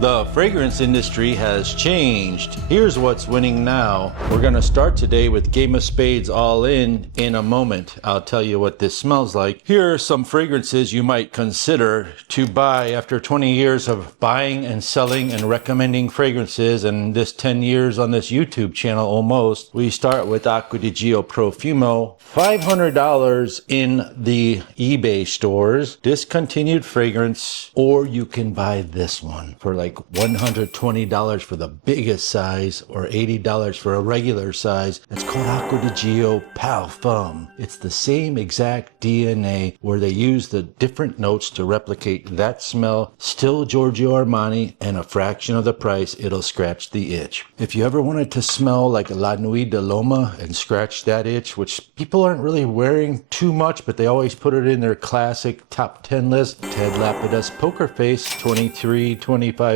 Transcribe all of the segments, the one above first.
The fragrance industry has changed. Here's what's winning now. We're gonna start today with Game of Spades All In a moment. I'll tell you what this smells like. Here are some fragrances you might consider to buy after 20 years of buying and selling and recommending fragrances, and this 10 years on this YouTube channel almost. We start with Acqua di Gio Profumo. $500 in the eBay stores. Discontinued fragrance, or you can buy this one for like $120 for the biggest size or $80 for a regular size. It's called Acqua di Gio Parfum. It's the same exact DNA where they use the different notes to replicate that smell. Still Giorgio Armani, and a fraction of the price. It'll scratch the itch. If you ever wanted to smell like La Nuit de Loma and scratch that itch, which people aren't really wearing too much, but they always put it in their classic top 10 list, Ted Lapidus Poker Face, $23-25.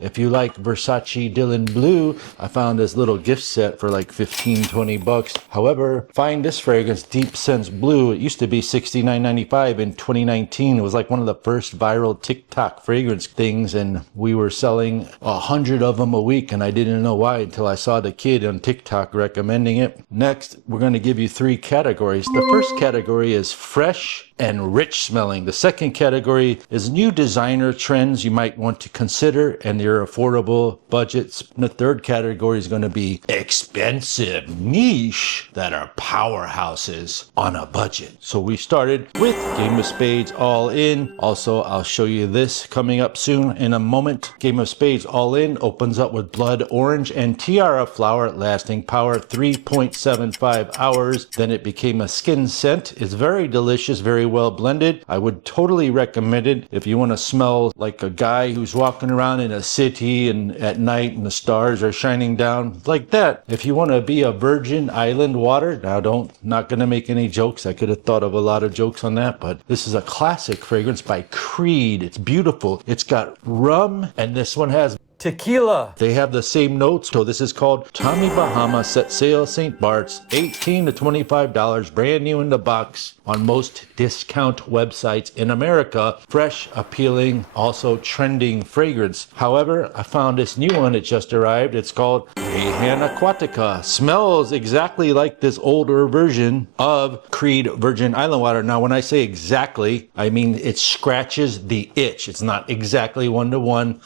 If you like Versace Dylan Blue, I found this little gift set for like $15-20. However, find this fragrance, Deep Sense Blue. It used to be $69.95 in 2019. It was like one of the first viral TikTok fragrance things, and we were selling 100 of them a week, and I didn't know why until I saw the kid on TikTok recommending it. Next, we're going to give you 3 categories. The first category is fresh and rich smelling. The second category is new designer trends you might want to consider and your affordable budgets. And the third category is going to be expensive niche that are powerhouses on a budget. So we started with Game of Spades All In. Also, I'll show you this coming up soon in a moment. Game of Spades All In opens up with blood orange and tiara flower, lasting power 3.75 hours. Then it became a skin scent. It's very delicious, very well blended. I would totally recommend it if you want to smell like a guy who's walking around in a city and at night and the stars are shining down like that. If you want to be a virgin island water, now not going to make any jokes. I could have thought of a lot of jokes on that, but this is a classic fragrance by Creed. It's beautiful. It's got rum, and this one has tequila. They have the same notes. So this is called Tommy Bahama Set Sail St. Bart's, $18-25, brand new in the box on most discount websites in America. Fresh, appealing, also trending fragrance. However, I found this new one. It just arrived. It's called Rehan Aquatica. Smells exactly like this older version of Creed Virgin Island Water. Now, when I say exactly, I mean it scratches the itch. It's not exactly one-to-one,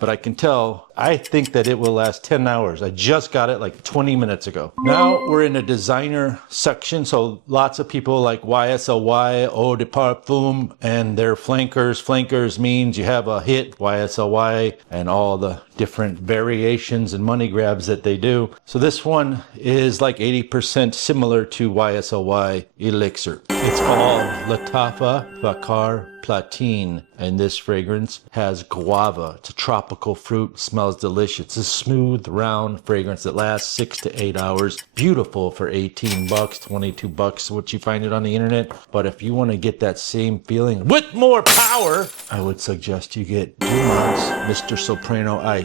but I can tell, I think that it will last 10 hours. I just got it like 20 minutes ago. Now we're in a designer section, so lots of people like YSLY, Eau de Parfum, and their flankers. Flankers means you have a hit, YSLY, and all the different variations and money grabs that they do. So this one is like 80% similar to YSLY Elixir. It's called Lattafa Fakar Platine, and this fragrance has guava. It's a tropical fruit, smells delicious. It's a smooth, round fragrance that lasts 6 to 8 hours. Beautiful for $18, $22, what you find it on the internet. But if you want to get that same feeling with more power, I would suggest you get Dumont's Mr. Soprano Ice.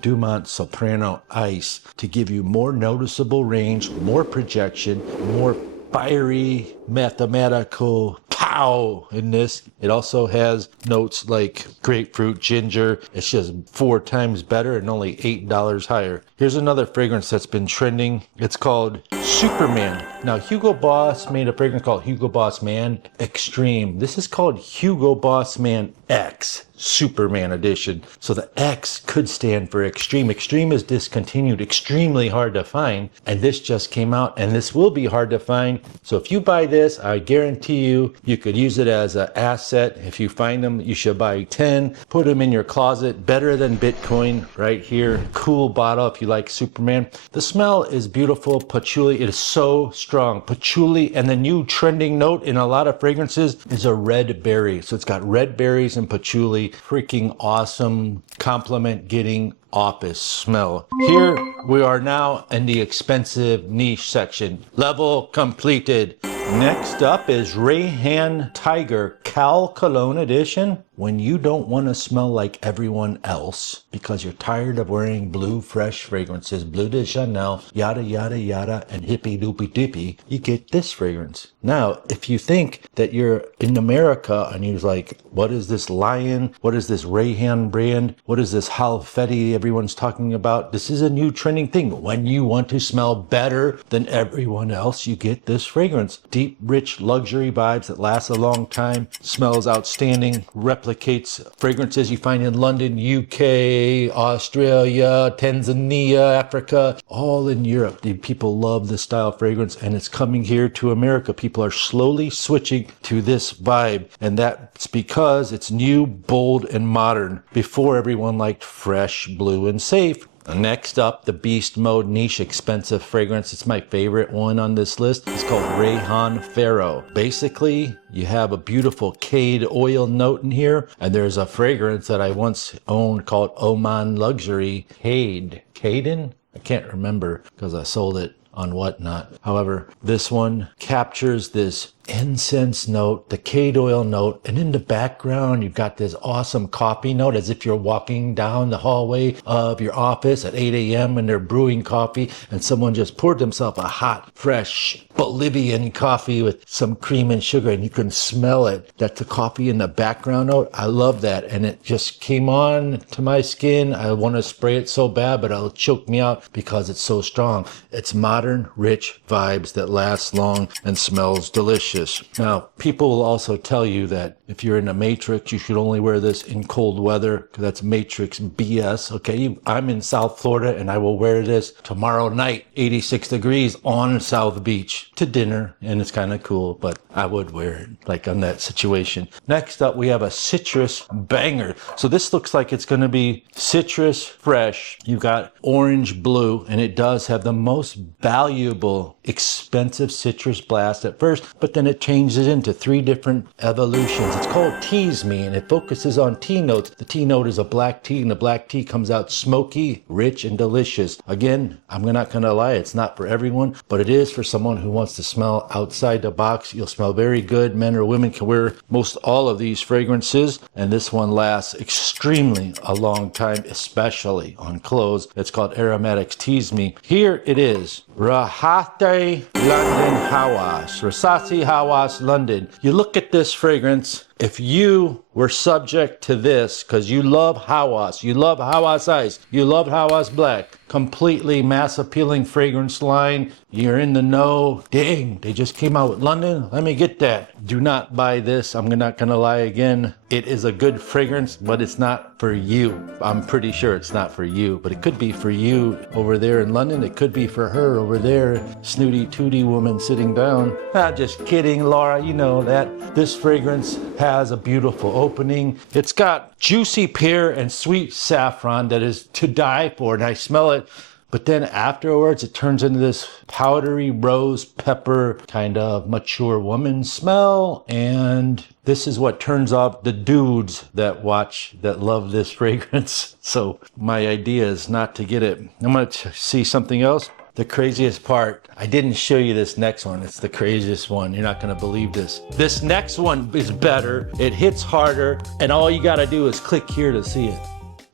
Dumont Soprano Ice, to give you more noticeable range, more projection, more fiery, mathematical pow in this. It also has notes like grapefruit, ginger. It's just 4 times better and only $8 higher. Here's another fragrance that's been trending. It's called Superman. Now, Hugo Boss made a fragrance called Hugo Boss Man Extreme. This is called Hugo Boss Man X Superman Edition. So the X could stand for extreme. Extreme is discontinued, extremely hard to find. And this just came out, and this will be hard to find. So if you buy this, I guarantee you could use it as an asset. If you find them, you should buy 10. Put them in your closet. Better than Bitcoin right here. Cool bottle if you like Superman. The smell is beautiful. Patchouli. It is so strong. Patchouli, and the new trending note in a lot of fragrances is a red berry. So it's got red berries and patchouli. Freaking awesome compliment getting office smell. Here we are now in the expensive niche section. Level completed. Next up is Rehan Tiger Cal Cologne Edition. when you don't want to smell like everyone else because you're tired of wearing blue fresh fragrances, Bleu de Chanel, yada, yada, yada, and hippy doopy dippy, you get this fragrance. Now, if you think that you're in America and you're like, what is this Lion? What is this Rayhan brand? What is this Halfetti everyone's talking about? This is a new trending thing. When you want to smell better than everyone else, you get this fragrance. Deep, rich, luxury vibes that last a long time, smells outstanding, replicates fragrances you find in London, UK, Australia, Tanzania, Africa, all in Europe. The people love this style of fragrance, and it's coming here to America. People are slowly switching to this vibe, and that's because it's new, bold, and modern. Before, everyone liked fresh, blue, and safe. Next up, the Beast Mode niche expensive fragrance. It's my favorite one on this list. It's called Rayhan Pharaoh. Basically, you have a beautiful Cade oil note in here, and there's a fragrance that I once owned called Oman Luxury Cade. Caden? I can't remember because I sold it on Whatnot. However, this one captures this incense note, the Cade oil note, and in the background you've got this awesome coffee note as if you're walking down the hallway of your office at 8 a.m. and they're brewing coffee and someone just poured themselves a hot, fresh Bolivian coffee with some cream and sugar, and you can smell it. That's the coffee in the background note. I love that, and it just came on to my skin. I want to spray it so bad, but it'll choke me out because it's so strong. It's modern, rich vibes that last long and smells delicious. Now, people will also tell you that if you're in a Matrix, you should only wear this in cold weather because that's Matrix BS. Okay, I'm in South Florida and I will wear this tomorrow night, 86 degrees on South Beach to dinner, and it's kind of cool, but I would wear it like on that situation. Next up, we have a citrus banger. So this looks like it's going to be citrus fresh. You've got orange blue, and it does have the most valuable, expensive citrus blast at first, but then it changes into 3 different evolutions. It's called Tease Me, and it focuses on tea notes. The tea note is a black tea, and the black tea comes out smoky, rich, and delicious. Again, I'm not going to lie, it's not for everyone, but it is for someone who wants to smell outside the box. You'll smell very good. Men or women can wear most all of these fragrances, and this one lasts extremely a long time, especially on clothes. It's called Aromatics Tease Me. Here it is. Rahate London Hawas. Rasasi Hawas London. You look at this fragrance. If you were subject to this, because you love Hawas, you love Hawas Ice, you love Hawas Black, completely mass appealing fragrance line, you're in the know. Dang, they just came out with London. Let me get that. Do not buy this. I'm not going to lie again. It is a good fragrance, but it's not for you. I'm pretty sure it's not for you, but it could be for you over there in London. It could be for her over there, snooty tooty woman sitting down. Just kidding, Laura. You know that. This fragrance has a beautiful opening. It's got juicy pear and sweet saffron that is to die for, and I smell it. But then afterwards, it turns into this powdery rose pepper kind of mature woman smell. And this is what turns off the dudes that love this fragrance. So my idea is not to get it. I'm going to see something else. The craziest part, I didn't show you this next one. It's the craziest one. You're not going to believe this. This next one is better. It hits harder. And all you got to do is click here to see it.